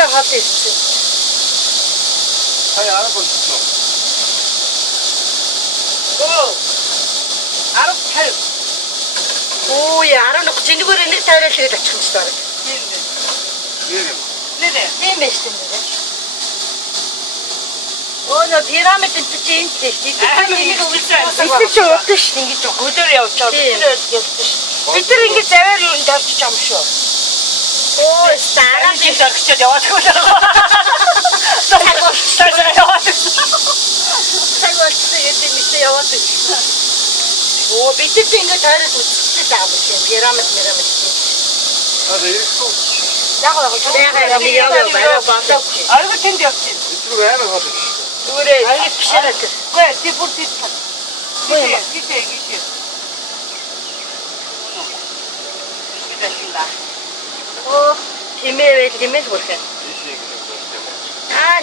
Ичээ хол ирсэн. Хаяа арга болчихно. Оо. 10 Оо яараа нөх зингээр нэг тайрал гээд очих юм шиг байна. Нэр. Тийм байж тийм нэ. Оо нөө пирамид энэ чинь тийм шүү дээ. Эсвэл ч уудаг шүү дээ ингэж өдөр явчихаар өдөр явчих ш. бид нар ингэж заваар юу тавьчих юм шүү. Оо стараа Чи зорчод яваад байгаа. Сая яваад. цагаалцсан гэдэг нь яваад байна. Оо бид ч ингэж тайрал үзчихсэн байгаа юм шиг пирамид чинь. Аа ирсэн. Яг нэг яваа баатаа. Арга тэнд явчих. Өдрөө амар хол. Зүгээр аяг бишээрээ. Гүй ти бүр ти. Гişe. Оо тэмээ тэмээ бүрхэ.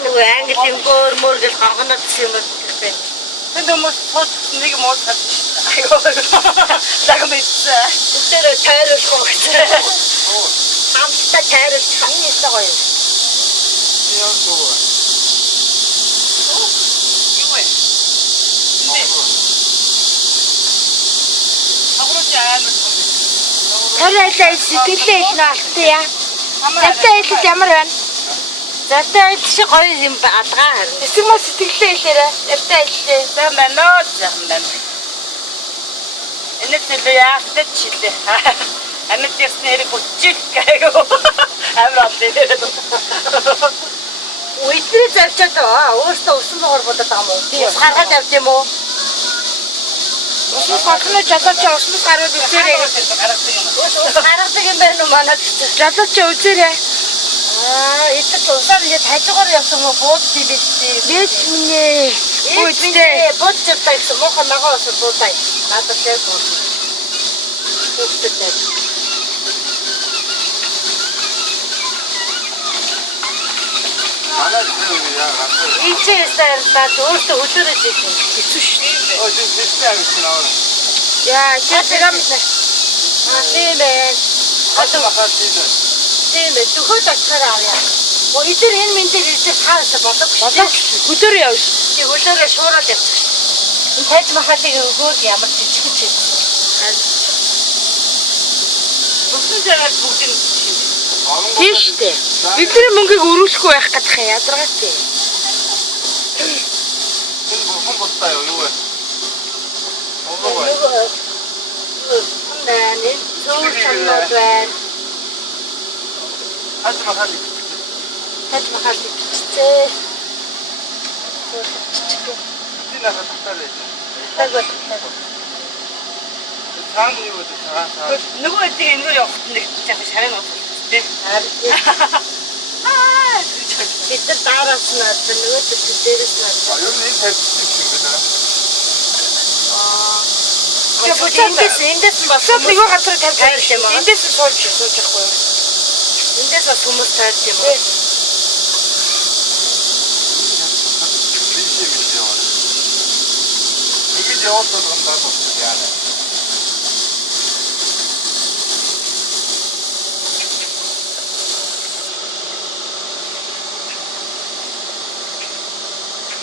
Нөгөө англи өнгөөр мөргөл ханганаад юм байна. Тэнд хүмүүс суучихсан нэг муу цад. Айгоо. Лагмитсаа. Тэр тайруулах гэсэн. Хамтдаа тайруулах хамгийн их гоё. Яа суу. Юу вэ? Агрууч амар. Тарайлаа сэтгэлээ ил наалтаа. Завтай ил ямар байна? Завтай ил шиг гоё юм алгаа харин. Эсвэл мө сэтгэлээ илээрээ. Завтай ил Сайн байна уу? Сайн байна. Энэ тэр яахтай чилээ. Амьд ясны хэрэг хүчил гайгүй. Амар авлаа. Үйдрээ завчаад өөртөө усан богор бодоод байгаа юм уу? Тийм. Гаргаад авд юм уу? Усан сахны жолооч усан гарууд үзээрэй. Гаргадаг юм байна уу манайд? Жолооч үзээрэй. Эцэг усаар яг хажуугаар явсан мó бууд дивэлтэй. Бид минь. Буудтэй. Буудтай гэсэн мохо ногоо усаа буудай. Надад яг бууд. Хүүхдэд. Ичээсээр таад өөртөө хөдөөрөж ирсэн. Хэцүү шүү. Оо тийм систем авчихна. Яа, пирамид. Тийм ээ. Одоо хахаад тийм. Тийм ээ. Төхөж очихоор авъя. Оо эдгээр энэ мэндээр ирсэн хаасаа болов. Өдөр явж. Тий хөдөөрөө шуураад явчих. Энэ тайз махалыг өгөөд ямар жижиг ч юм. Бүхэн зэрэг бүгдийг Тийм шүү дээ. Бидний мөнгийг өрүүлэхгүй байх гэдэг юм ядаргаатай. энэ бүхэн бутаа юу вэ? Оо Энэ зүүн чамнууд байна. хаж махал. Тайз махалыг чичээ. Тийм нахад таталээ. Тагвар. Цаан юу вэ? Цаан. нөгөө эдгээр энэгээр явахт нэг яг шарын ус. Тэ. Бид нар daarаас нь нөгөө дээрээс нь. Юу нэг тавьчих юм байна. Эндээс бас Нэг газар тайрч юм аа. Эндээс суучихгүй юу? Эндээс бас хүмүүс тайрч юм аа. Ингэж явуулсан юм байна. Яа.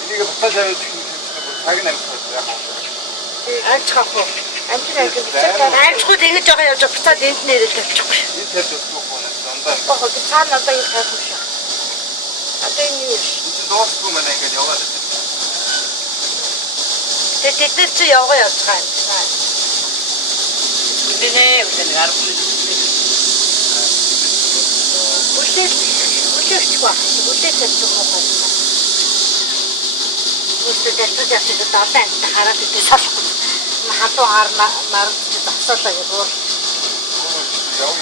Энийг баталж аваад цаг намсаад яах вэ? Альчхах уу? Альчгүй ингэж байгаа явж буцаад энд нэрэл тавьчихгүй. Энэ тавьж өгөх үү? Дандаа. Бохоо би цаана одоо их хайх шүү. Одоо энэ юу? Чи дуусгүй мэн ингэж яваад байна. Тэд нар чи явгаа явж байгаа юм чинь. Үдэнэ 10 минут. Үлээч ба. Үлээч тавьчих юм байна. Үлээч тавьчих дaalаа хараад идэх салах. Хатуу харна нард тасаалаа явуул. Яв.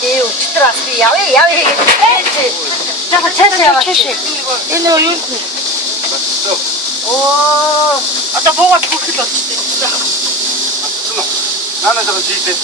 Тий өчтөр бас би явъя гэдэг. Жаа цаашаа яваач. Энэ юу юм? Оо Одоо буугаад бүхэл болчихсон. Нана жоо жийтэй.